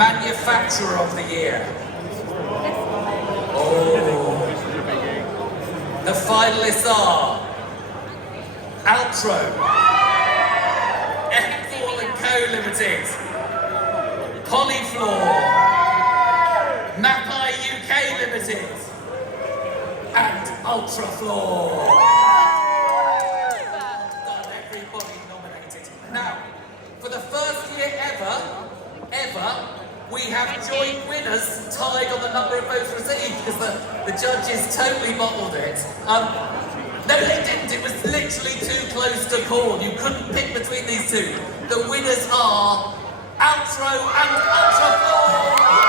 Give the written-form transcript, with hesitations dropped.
Manufacturer of the Year. Oh. The finalists are UltraFloor, Co Limited, Polyfloor, Mapai UK Limited, and UltraFloor. Done, everybody nominated. Now, for the first year ever, we have joint winners tied on the number of votes received because the judges totally bottled it. No, they didn't. It was literally too close to call. You couldn't pick between these two. The winners are Outro and UltraFloor.